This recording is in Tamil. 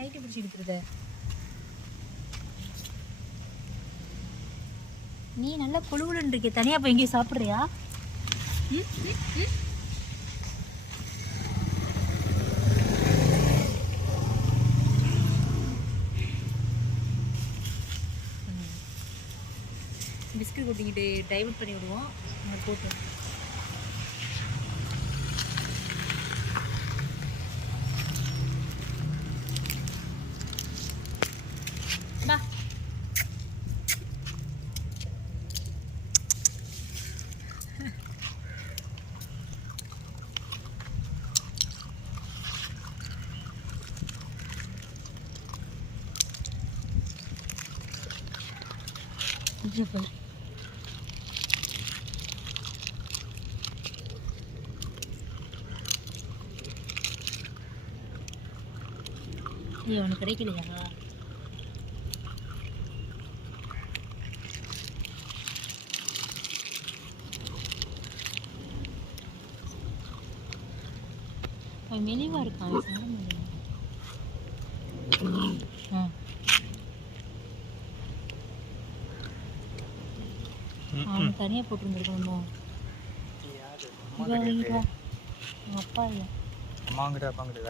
நைட்டு பிடிச்சி எடுத்துருத நீ நல்லா கொழுவுலன்னு இருக்கே. தனியாக போய் எங்கேயும் சாப்பிட்றியா? பிஸ்கட் கொட்டிக்கிட்டு டைவர்ட் பண்ணி விடுவோம். அங்கே போட்டு பா. அவனுக்கு கிடைக்கலையா? அவன் மெலிவா இருக்கான். அவன் தனியாக போட்டுருந்துருக்கணுமோ? அப்பா இல்லை அம்மாங்கிட்ட அப்பாங்கிட்ட